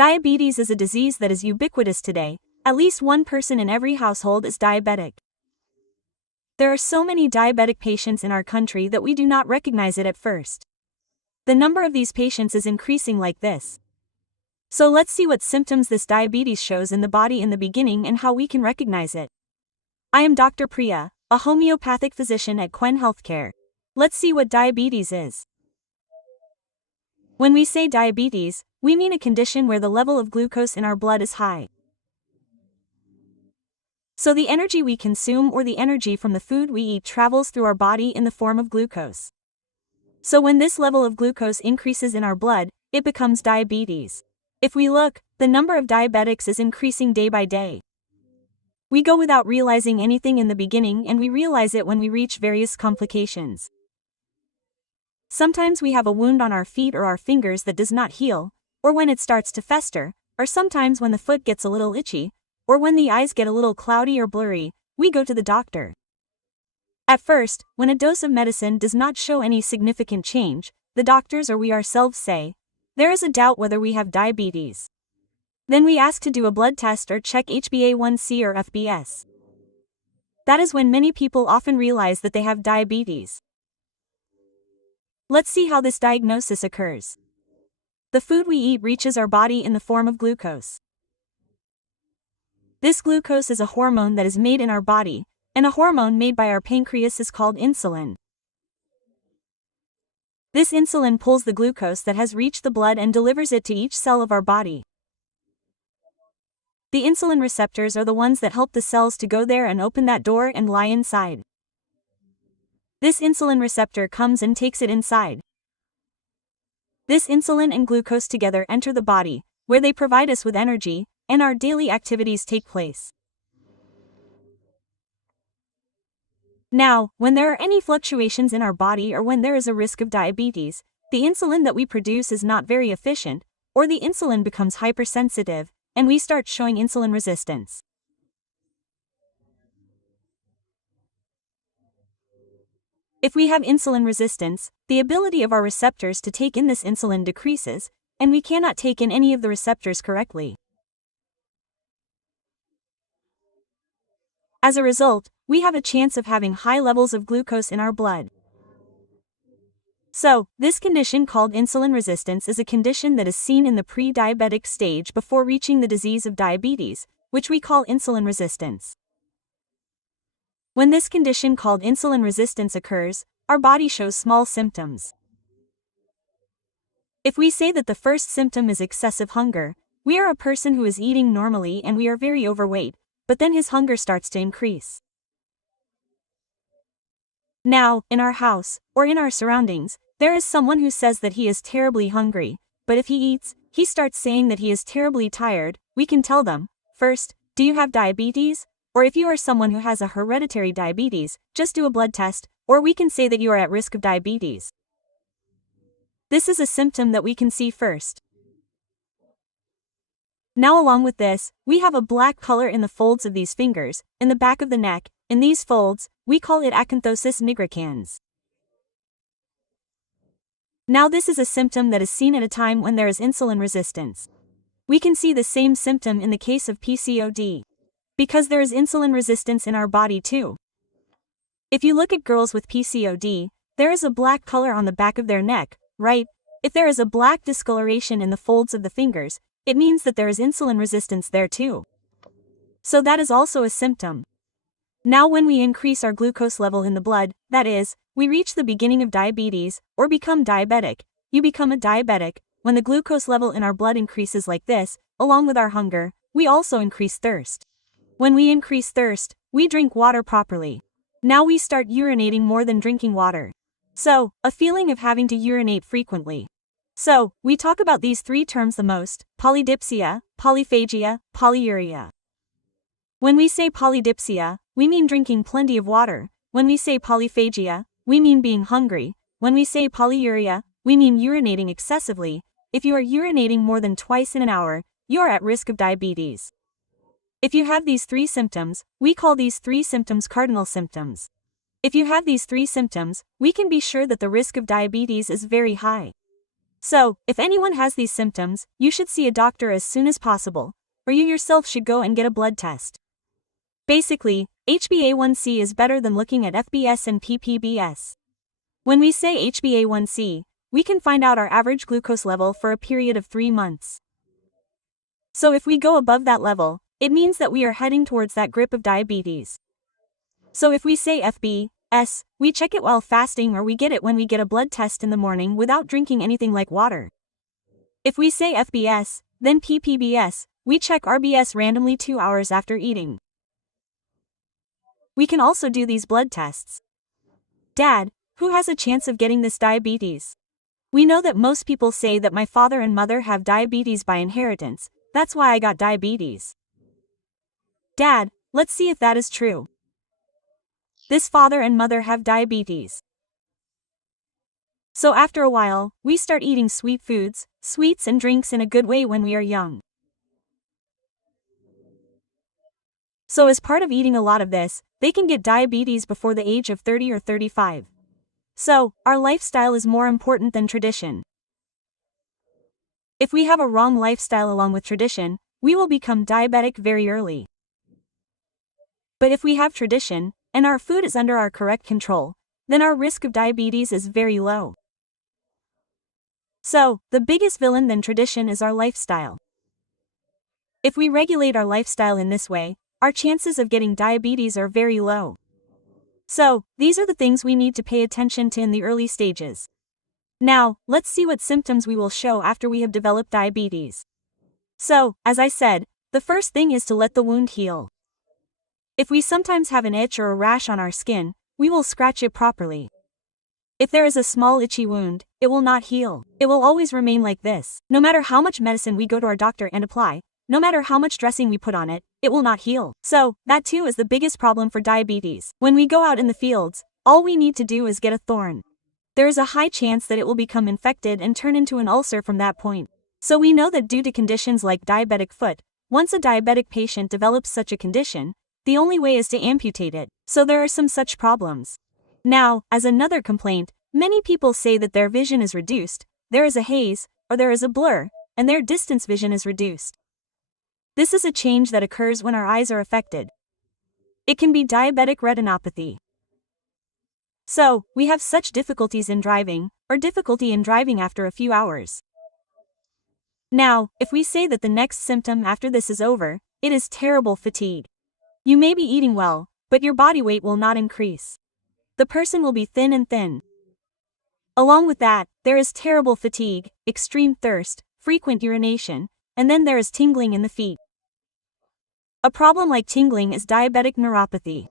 Diabetes is a disease that is ubiquitous today. At least one person in every household is diabetic. There are so many diabetic patients in our country that we do not recognize it at first. The number of these patients is increasing like this. So let's see what symptoms this diabetes shows in the body in the beginning and how we can recognize it. I am Dr. Priya, a homeopathic physician at Quen Healthcare. Let's see what diabetes is. When we say diabetes, we mean a condition where the level of glucose in our blood is high. So the energy we consume or the energy from the food we eat travels through our body in the form of glucose. So when this level of glucose increases in our blood, it becomes diabetes. If we look, the number of diabetics is increasing day by day. We go without realizing anything in the beginning and we realize it when we reach various complications. Sometimes we have a wound on our feet or our fingers that does not heal, or when it starts to fester, or sometimes when the foot gets a little itchy, or when the eyes get a little cloudy or blurry, we go to the doctor. At first, when a dose of medicine does not show any significant change, the doctors or we ourselves say, there is a doubt whether we have diabetes. Then we ask to do a blood test or check HbA1c or FBS. That is when many people often realize that they have diabetes. Let's see how this diagnosis occurs. The food we eat reaches our body in the form of glucose. This glucose is a hormone that is made in our body, and a hormone made by our pancreas is called insulin. This insulin pulls the glucose that has reached the blood and delivers it to each cell of our body. The insulin receptors are the ones that help the cells to go there and open that door and lie inside. This insulin receptor comes and takes it inside. This insulin and glucose together enter the body, where they provide us with energy, and our daily activities take place. Now, when there are any fluctuations in our body or when there is a risk of diabetes, the insulin that we produce is not very efficient, or the insulin becomes hypersensitive, and we start showing insulin resistance. If we have insulin resistance, the ability of our receptors to take in this insulin decreases, and we cannot take in any of the receptors correctly. As a result, we have a chance of having high levels of glucose in our blood. So, this condition called insulin resistance is a condition that is seen in the pre-diabetic stage before reaching the disease of diabetes, which we call insulin resistance. When this condition called insulin resistance occurs, our body shows small symptoms. If we say that the first symptom is excessive hunger, we are a person who is eating normally and we are very overweight, but then his hunger starts to increase. Now, in our house, or in our surroundings, there is someone who says that he is terribly hungry, but if he eats, he starts saying that he is terribly tired. We can tell them, first, do you have diabetes? Or if you are someone who has a hereditary diabetes, just do a blood test, or we can say that you are at risk of diabetes. This is a symptom that we can see first. Now along with this, we have a black color in the folds of these fingers, in the back of the neck. In these folds, we call it acanthosis nigricans. Now this is a symptom that is seen at a time when there is insulin resistance. We can see the same symptom in the case of PCOD. Because there is insulin resistance in our body too. If you look at girls with PCOD, there is a black color on the back of their neck, right? If there is a black discoloration in the folds of the fingers, it means that there is insulin resistance there too. So that is also a symptom. Now when we increase our glucose level in the blood, that is, we reach the beginning of diabetes, or become diabetic, you become a diabetic, when the glucose level in our blood increases like this, along with our hunger, we also increase thirst. When we increase thirst, we drink water properly. Now we start urinating more than drinking water. So, a feeling of having to urinate frequently. So, we talk about these three terms the most: polydipsia, polyphagia, polyuria. When we say polydipsia, we mean drinking plenty of water. When we say polyphagia, we mean being hungry. When we say polyuria, we mean urinating excessively. If you are urinating more than twice in an hour, you are at risk of diabetes. If you have these three symptoms, we call these three symptoms cardinal symptoms. If you have these three symptoms, we can be sure that the risk of diabetes is very high. So, if anyone has these symptoms, you should see a doctor as soon as possible, or you yourself should go and get a blood test. Basically, HbA1c is better than looking at FBS and ppbs. When we say HbA1c, we can find out our average glucose level for a period of 3 months. So if we go above that level, it means that we are heading towards that grip of diabetes. So if we say FBS, we check it while fasting, or we get it when we get a blood test in the morning without drinking anything like water. If we say FBS, then ppbs, we check RBS randomly 2 hours after eating. We can also do these blood tests. Dad, who has a chance of getting this diabetes? We know that most people say that my father and mother have diabetes by inheritance, that's why I got diabetes. Dad, let's see if that is true. This father and mother have diabetes. So after a while, we start eating sweet foods, sweets and drinks in a good way when we are young. So as part of eating a lot of this, they can get diabetes before the age of 30 or 35. So, our lifestyle is more important than tradition. If we have a wrong lifestyle along with tradition, we will become diabetic very early. But if we have tradition, and our food is under our correct control, then our risk of diabetes is very low. So, the biggest villain than tradition is our lifestyle. If we regulate our lifestyle in this way, our chances of getting diabetes are very low. So, these are the things we need to pay attention to in the early stages. Now, let's see what symptoms we will show after we have developed diabetes. So, as I said, the first thing is to let the wound heal. If we sometimes have an itch or a rash on our skin, we will scratch it properly. If there is a small itchy wound, it will not heal. It will always remain like this. No matter how much medicine we go to our doctor and apply, no matter how much dressing we put on it, it will not heal. So, that too is the biggest problem for diabetes. When we go out in the fields, all we need to do is get a thorn. There is a high chance that it will become infected and turn into an ulcer from that point. So we know that due to conditions like diabetic foot, once a diabetic patient develops such a condition, the only way is to amputate it. So there are some such problems. Now, as another complaint, many people say that their vision is reduced, there is a haze, or there is a blur, and their distance vision is reduced. This is a change that occurs when our eyes are affected. It can be diabetic retinopathy. So, we have such difficulties in driving, or difficulty in driving after a few hours. Now, if we say that the next symptom after this is over, it is terrible fatigue. You may be eating well, but your body weight will not increase. The person will be thin and thin. Along with that, there is terrible fatigue, extreme thirst, frequent urination, and then there is tingling in the feet. A problem like tingling is diabetic neuropathy.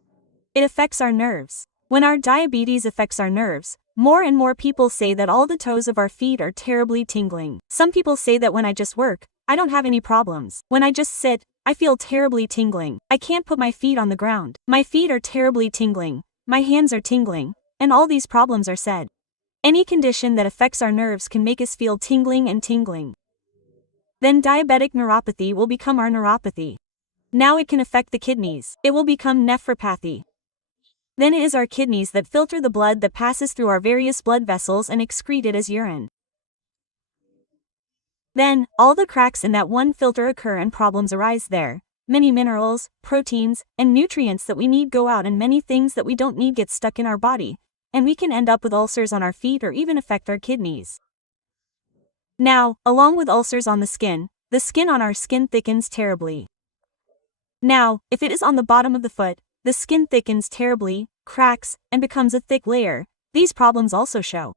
It affects our nerves. When our diabetes affects our nerves, more and more people say that all the toes of our feet are terribly tingling. Some people say that when I just work, I don't have any problems. When I just sit, I feel terribly tingling. I can't put my feet on the ground. My feet are terribly tingling. My hands are tingling, and all these problems are said. Any condition that affects our nerves can make us feel tingling and tingling. Then diabetic neuropathy will become our neuropathy. Now it can affect the kidneys. It will become nephropathy. Then it is our kidneys that filter the blood that passes through our various blood vessels and excrete it as urine. Then, all the cracks in that one filter occur and problems arise there. Many minerals, proteins, and nutrients that we need go out, and many things that we don't need get stuck in our body, and we can end up with ulcers on our feet or even affect our kidneys. Now, along with ulcers on the skin on our skin thickens terribly. Now, if it is on the bottom of the foot, the skin thickens terribly, cracks, and becomes a thick layer. These problems also show.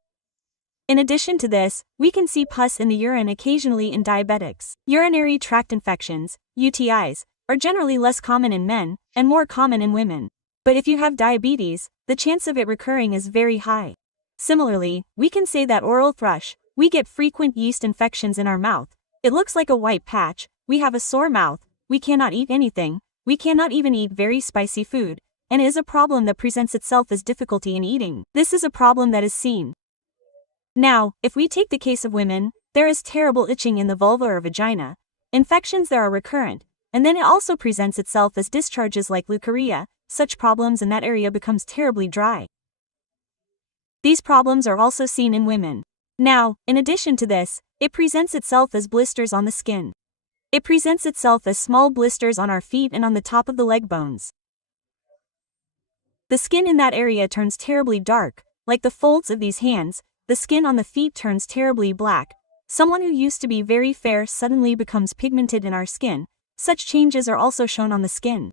In addition to this, we can see pus in the urine occasionally in diabetics. Urinary tract infections, UTIs, are generally less common in men, and more common in women. But if you have diabetes, the chance of it recurring is very high. Similarly, we can say that oral thrush, we get frequent yeast infections in our mouth. It looks like a white patch, we have a sore mouth, we cannot eat anything, we cannot even eat very spicy food, and it is a problem that presents itself as difficulty in eating. This is a problem that is seen. Now, if we take the case of women, there is terrible itching in the vulva or vagina, infections there are recurrent, and then it also presents itself as discharges like leukorrhea. Such problems in that area becomes terribly dry. These problems are also seen in women. Now, in addition to this, it presents itself as blisters on the skin. It presents itself as small blisters on our feet and on the top of the leg bones. The skin in that area turns terribly dark, like the folds of these hands. The skin on the feet turns terribly black. Someone who used to be very fair suddenly becomes pigmented in our skin. Such changes are also shown on the skin.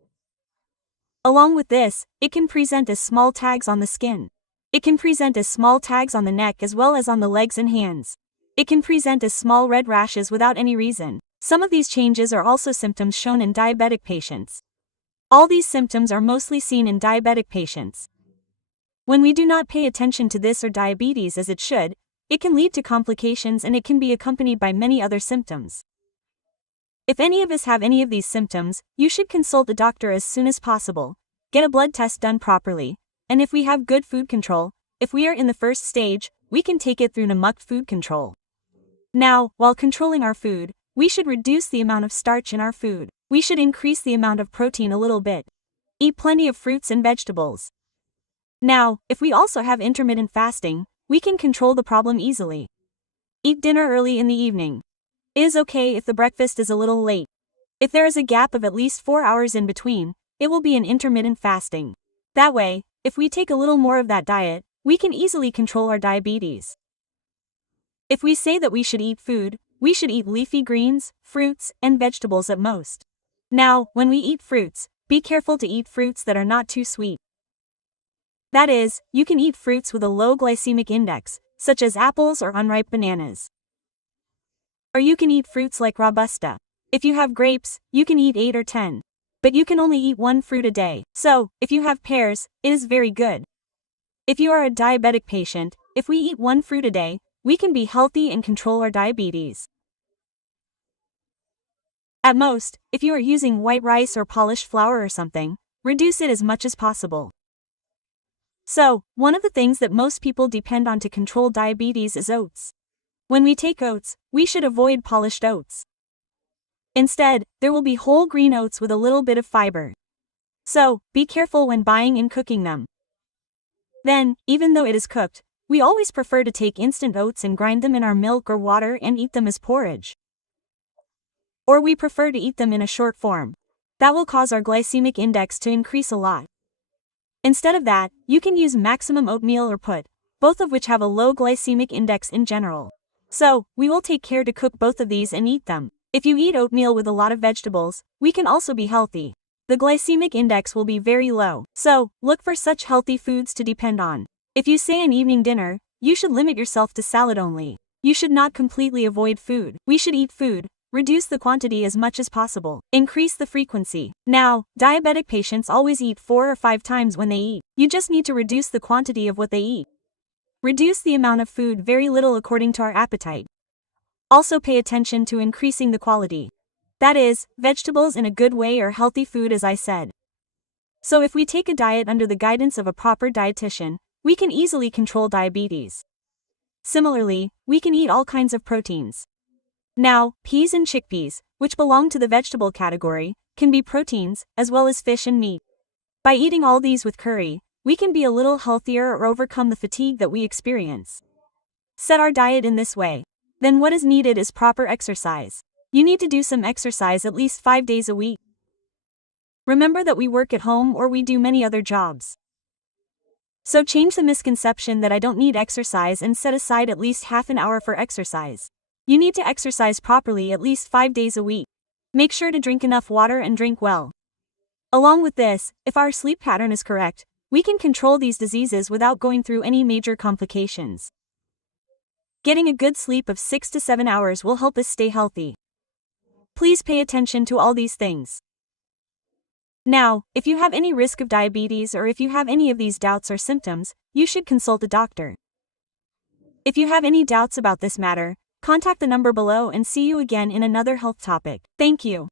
Along with this, it can present as small tags on the skin. It can present as small tags on the neck as well as on the legs and hands. It can present as small red rashes without any reason. Some of these changes are also symptoms shown in diabetic patients. All these symptoms are mostly seen in diabetic patients. When we do not pay attention to this or diabetes as it should, it can lead to complications and it can be accompanied by many other symptoms. If any of us have any of these symptoms, you should consult a doctor as soon as possible, get a blood test done properly, and if we have good food control, if we are in the first stage, we can take it through namucked food control. Now, while controlling our food, we should reduce the amount of starch in our food. We should increase the amount of protein a little bit. Eat plenty of fruits and vegetables. Now, if we also have intermittent fasting, we can control the problem easily. Eat dinner early in the evening. It is okay if the breakfast is a little late. If there is a gap of at least 4 hours in between, it will be an intermittent fasting. That way, if we take a little more of that diet, we can easily control our diabetes. If we say that we should eat food, we should eat leafy greens, fruits, and vegetables at most. Now, when we eat fruits, be careful to eat fruits that are not too sweet. That is, you can eat fruits with a low glycemic index, such as apples or unripe bananas. Or you can eat fruits like Robusta. If you have grapes, you can eat 8 or 10. But you can only eat one fruit a day, so, if you have pears, it is very good. If you are a diabetic patient, if we eat one fruit a day, we can be healthy and control our diabetes. At most, if you are using white rice or polished flour or something, reduce it as much as possible. So, one of the things that most people depend on to control diabetes is oats. When we take oats, we should avoid polished oats. Instead, there will be whole green oats with a little bit of fiber. So, be careful when buying and cooking them. Then, even though it is cooked, we always prefer to take instant oats and grind them in our milk or water and eat them as porridge. Or we prefer to eat them in a short form. That will cause our glycemic index to increase a lot. Instead of that, you can use maximum oatmeal or put, both of which have a low glycemic index in general. So, we will take care to cook both of these and eat them. If you eat oatmeal with a lot of vegetables, we can also be healthy. The glycemic index will be very low, so, look for such healthy foods to depend on. If you say an evening dinner, you should limit yourself to salad only. You should not completely avoid food. We should eat food, reduce the quantity as much as possible, increase the frequency. Now, diabetic patients always eat 4 or 5 times when they eat. You just need to reduce the quantity of what they eat. Reduce the amount of food very little according to our appetite. Also pay attention to increasing the quality. That is, vegetables in a good way or healthy food as I said. So if we take a diet under the guidance of a proper dietitian, we can easily control diabetes. Similarly, we can eat all kinds of proteins. Now, peas and chickpeas, which belong to the vegetable category, can be proteins, as well as fish and meat. By eating all these with curry, we can be a little healthier or overcome the fatigue that we experience. Set our diet in this way. Then what is needed is proper exercise. You need to do some exercise at least 5 days a week. Remember that we work at home or we do many other jobs. So change the misconception that I don't need exercise and set aside at least half an hour for exercise. You need to exercise properly at least 5 days a week. Make sure to drink enough water and drink well. Along with this, if our sleep pattern is correct, we can control these diseases without going through any major complications. Getting a good sleep of 6 to 7 hours will help us stay healthy. Please pay attention to all these things. Now, if you have any risk of diabetes or if you have any of these doubts or symptoms, you should consult a doctor. If you have any doubts about this matter, contact the number below and see you again in another health topic. Thank you.